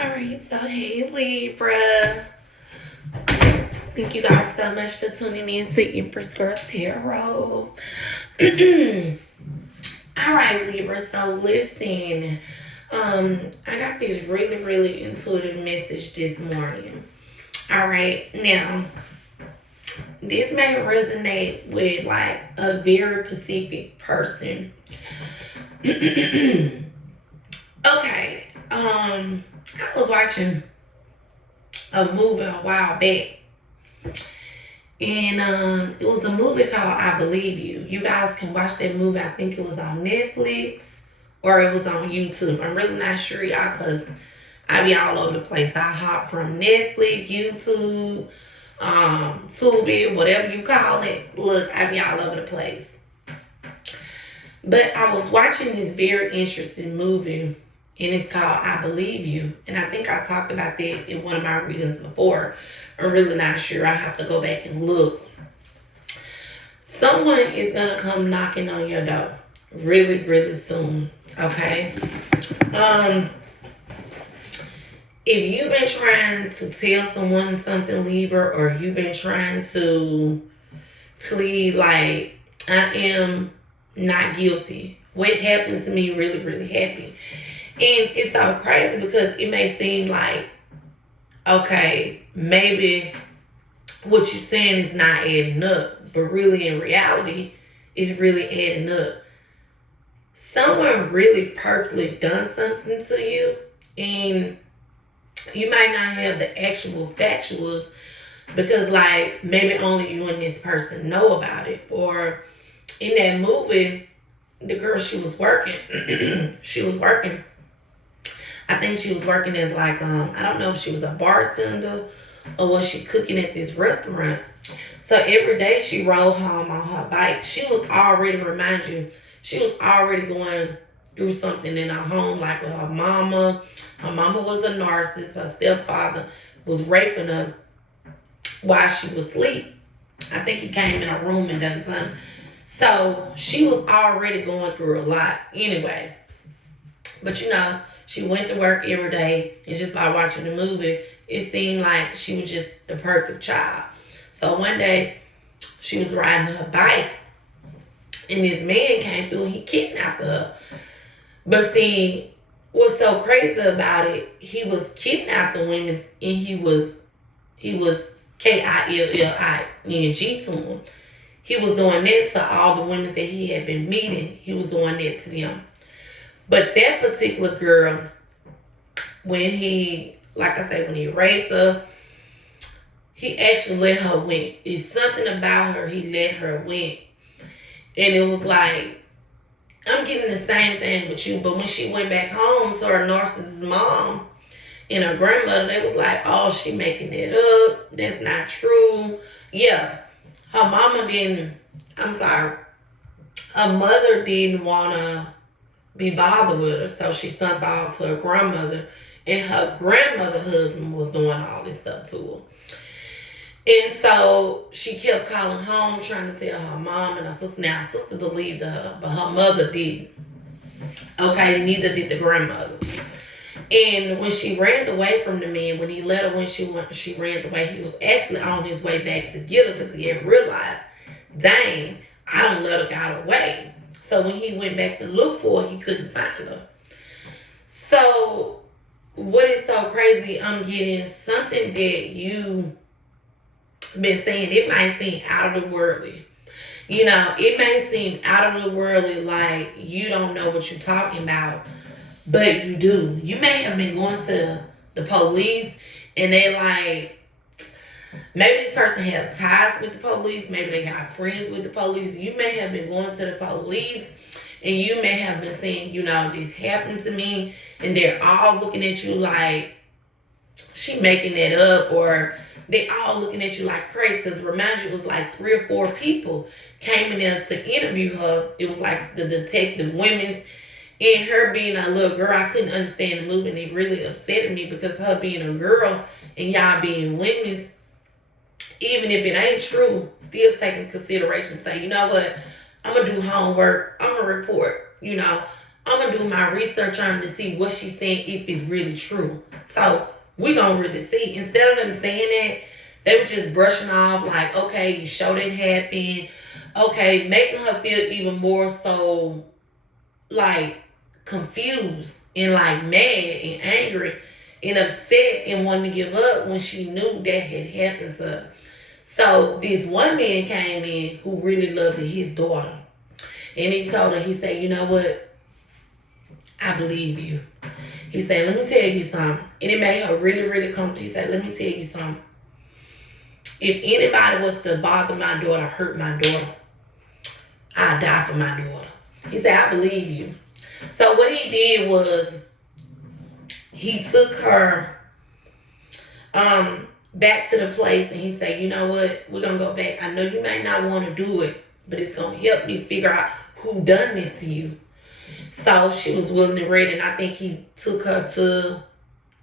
Alright, so hey Libra. Thank you guys so much for tuning in to Empress Girls Tarot. Alright, Libra, so listen. I got this really intuitive message this morning. Alright, now this may resonate with like a very specific person. Okay, I was watching a movie a while back. And it was the movie called I Believe You. You guys can watch that movie. I think it was on Netflix or it was on YouTube. I'm really not sure, y'all, because I be all over the place. I hop from Netflix, YouTube, Tubi, whatever you call it. Look, I be all over the place. But I was watching this very interesting movie, and it's called I Believe You. And I think I talked about that in one of my readings before. I'm really not sure. I have to go back and look. Someone is going to come knocking on your door really soon. Okay? If you've been trying to tell someone something, Libra, or you've been trying to plead like, I am not guilty. What happened to me really happened. And it's so crazy because it may seem like, okay, maybe what you're saying is not adding up, but really in reality, it's really adding up. Someone really purposely done something to you, and you might not have the actual factuals because, like, maybe only you and this person know about it. Or in that movie, the girl, she was working. I think she was working as like, I don't know if she was a bartender or was she cooking at this restaurant. So every day she rode home on her bike. She was already, remind you, she was already going through something in her home, like with her mama. Her mama was a narcissist. Her stepfather was raping her while she was asleep. I think he came in her room and done something. So she was already going through a lot anyway. But you know, she went to work every day, and just by watching the movie, it seemed like she was just the perfect child. So one day, she was riding her bike, and this man came through and he kidnapped her. But see, what's so crazy about it, he was kidnapping women, and he was KILLING to them. He was doing that to all the women that he had been meeting. He was doing that to them. But that particular girl, when he, like I said, when he raped her, he actually let her win. It's something about her, he let her win. And it was like, I'm getting the same thing with you. But when she went back home, so her narcissist mom and her grandmother, they was like, oh, she making it up. That's not true. Yeah, her mama didn't, I'm sorry, her mother didn't want to be bothered with her, so she sent out to her grandmother, and her grandmother husband was doing all this stuff to her. And so she kept calling home trying to tell her mom and her sister. Now her sister believed her, but her mother didn't. Okay, neither did the grandmother. And when she ran away from the man, when he let her, when she ran away, he was actually on his way back to get her because he had realized, dang, I don't let her get away. So when he went back to look for her, he couldn't find her. So what is so crazy, I'm getting something that you been saying, it might seem out of the worldly. You know, it may seem out of the worldly, like you don't know what you're talking about, but you do. You may have been going to the police and they like, maybe this person had ties with the police. Maybe they got friends with the police. You may have been going to the police and you may have been saying, you know, this happened to me. And they're all looking at you like she making that up, or they all looking at you like crazy. Because remind you, it was like 3 or 4 people came in there to interview her. It was like the detective, women's, and her being a little girl. I couldn't understand the movie, and it really upset me because her being a girl and y'all being women's, even if it ain't true, still taking consideration. Say, you know what, I'm gonna do homework, I'm gonna report, you know, I'm going to do my research on to see what she's saying, if it's really true. So we going to really see. Instead of them saying that, they were just brushing off like, okay, you showed it happened. Okay, making her feel even more so like confused and like mad and angry and upset and wanting to give up when she knew that had happened to her. So this one man came in who really loved his daughter. And he told her, he said, you know what? I believe you. He said, let me tell you something. And it made her really, really comfortable. He said, let me tell you something. If anybody was to bother my daughter, hurt my daughter, I'd die for my daughter. He said, I believe you. So what he did was he took her back to the place and he said, you know what? We're going to go back. I know you might not want to do it, but it's going to help me figure out who done this to you. So she was willing and ready, and I think he took her to,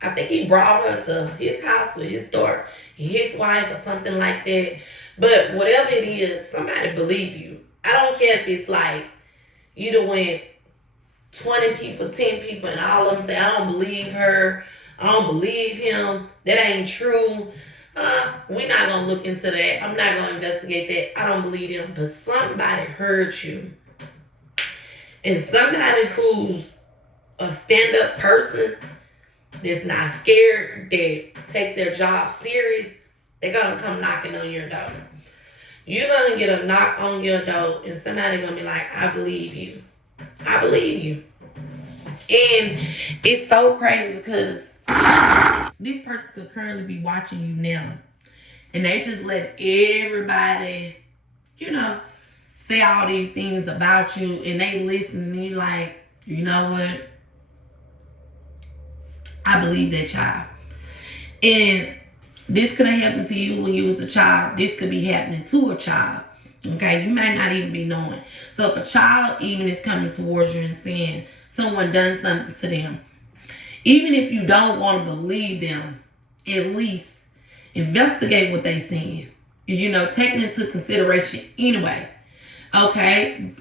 I think he brought her to his house with his daughter and his wife or something like that. But whatever it is, somebody believe you. I don't care if it's like you done went 20 people, 10 people, and all of them say, I don't believe her, I don't believe him, that ain't true. We're not going to look into that. I'm not going to investigate that. I don't believe him. But somebody heard you. And somebody who's a stand-up person that's not scared, that take their job serious, they're going to come knocking on your door. You're going to get a knock on your door and somebody going to be like, I believe you. I believe you. And it's so crazy because this person could currently be watching you now. And they just let everybody, say all these things about you. And they listen and you like, you know what? I believe that child. And this could have happened to you when you was a child. This could be happening to a child. Okay? You might not even be knowing. So if a child even is coming towards you and saying someone done something to them, even if you don't want to believe them, at least investigate what they saying. Take it into consideration anyway. Okay?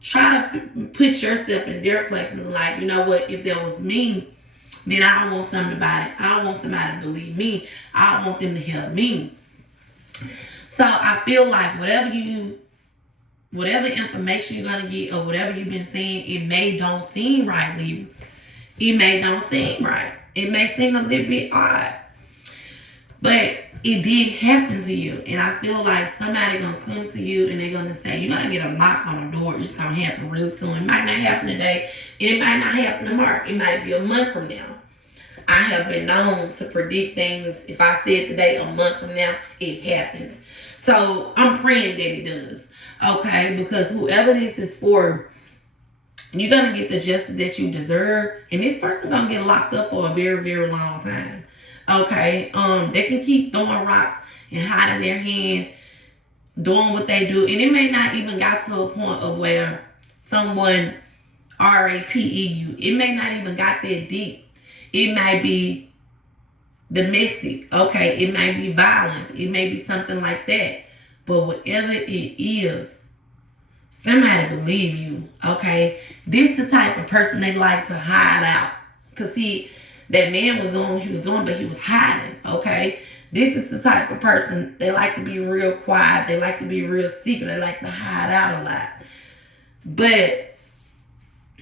Try to put yourself in their place and like, you know what, if that was me, then I don't want somebody. I don't want somebody to believe me. I don't want them to help me. So I feel like whatever information you're gonna get or whatever you've been saying, it may don't seem right, Libra. It may don't seem right. It may seem a little bit odd. But it did happen to you. And I feel like somebody gonna come to you and they're gonna say, you're gonna get a knock on the door. It's gonna happen real soon. It might not happen today. It might not happen tomorrow. It might be a month from now. I have been known to predict things. If I said today, a month from now, it happens. So I'm praying that it does. Okay? Because whoever this is for, you're going to get the justice that you deserve. And this person going to get locked up for a very, very long time. Okay? They can keep throwing rocks and hiding their hand, doing what they do. And it may not even got to a point of where someone rape you. It may not even got that deep. It might be domestic. Okay? It might be violence. It may be something like that. But whatever it is, somebody believe you, okay? This the type of person they like to hide out. Because see, that man was doing what he was doing, but he was hiding, okay? This is the type of person, they like to be real quiet. They like to be real secret. They like to hide out a lot. But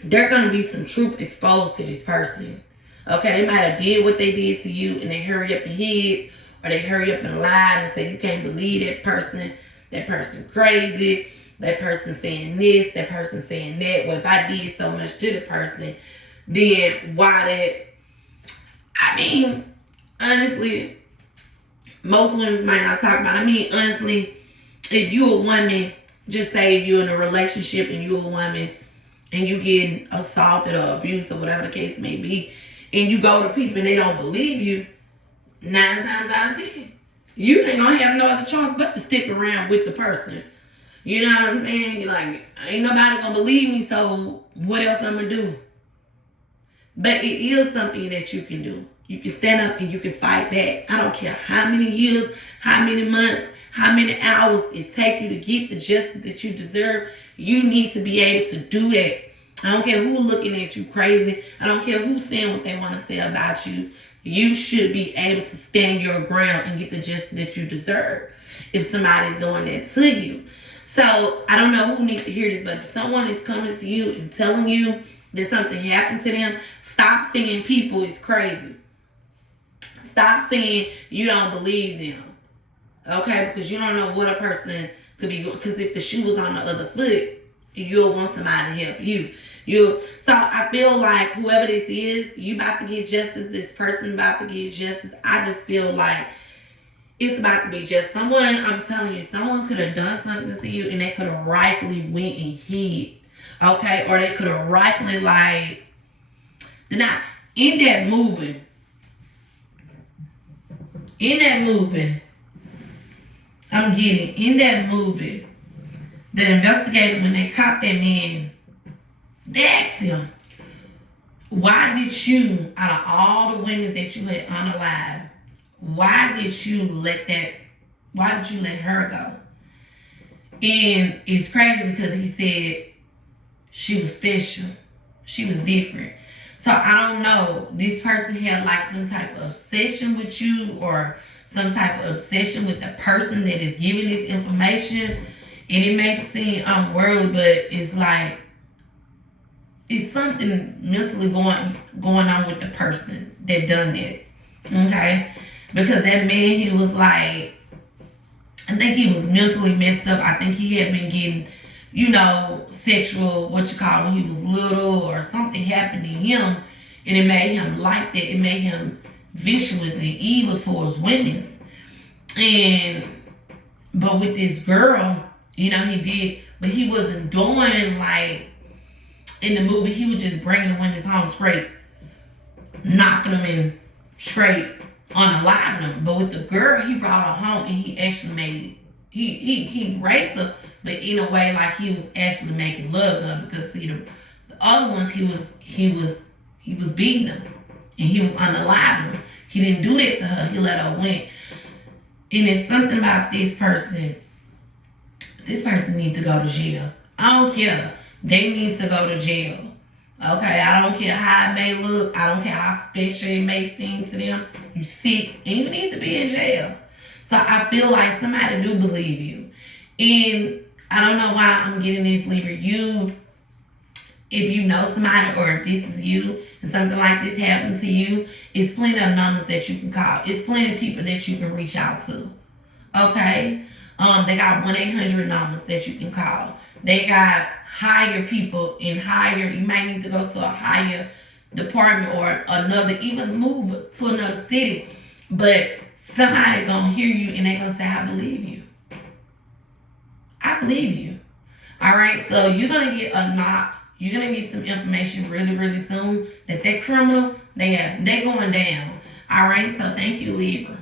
there going to be some truth exposed to this person. Okay, they might have did what they did to you and they hurry up and hid, or they hurry up and lied and say you can't believe that person crazy, that person saying this, that person saying that. Well, if I did so much to the person, then why that? I mean, honestly, most women might not talk about it. I mean, honestly, if you a woman, just say if you're in a relationship and you a woman and you getting assaulted or abused or whatever the case may be, and you go to people and they don't believe you, 9 times out of 10, you ain't gonna have no other choice but to stick around with the person. You know what I'm saying? You're like, ain't nobody gonna believe me, so what else I'm gonna do? But it is something that you can do. You can stand up and you can fight back. I don't care how many years, how many months, how many hours it take you to get the justice that you deserve. You need to be able to do that. I don't care who's looking at you crazy. I don't care who's saying what they want to say about you. You should be able to stand your ground and get the justice that you deserve if somebody's doing that to you. So I don't know who needs to hear this, but if someone is coming to you and telling you that something happened to them, stop saying people is crazy. Stop saying you don't believe them. Okay? Because you don't know what a person could be going. Because if the shoe was on the other foot, you'll want somebody to help you. So I feel like whoever this is, you about to get justice. This person about to get justice. I just feel like it's about to be just someone. I'm telling you, someone could have done something to you, and they could have rightfully went and hid. Okay, or they could have rightfully they're not in that movie. In that movie, I'm getting in that movie. The investigator, when they caught that man, they asked him, why did you, out of all the women that you had unalive, why did you let her go? And it's crazy because he said she was special. She was different. So I don't know. This person had like some type of obsession with you or some type of obsession with the person that is giving this information. And it may seem unworldly, but it's like, it's something mentally going on with the person that done that. Okay? Because that man, he was like, I think he was mentally messed up. I think he had been getting, sexual, when he was little, or something happened to him, and it made him like that. It made him vicious and evil towards women. But with this girl, he did, but he wasn't doing like, in the movie, he was just bringing the women home straight, knocking them in straight, unaliving them. But with the girl, he brought her home and he actually made it. He raped her, but in a way like he was actually making love to her, because see, the other ones he was beating them and he was unaliving them. He didn't do that to her. He let her win. And it's something about this person. This person needs to go to jail. I don't care. They need to go to jail. Okay, I don't care how it may look. I don't care how special it may seem to them. You sick and you need to be in jail. So I feel like somebody do believe you. And I don't know why I'm getting this, Libra. If you know somebody, or if this is you and something like this happened to you, it's plenty of numbers that you can call. It's plenty of people that you can reach out to. Okay? They got 1-800 numbers that you can call. They got hire people and you might need to go to a higher department or even move to another city. But somebody gonna hear you and they gonna say, I believe you. I believe you. All right, so you're gonna get a knock. You're gonna get some information really, really soon that criminal, they going down. All right, so thank you, Libra.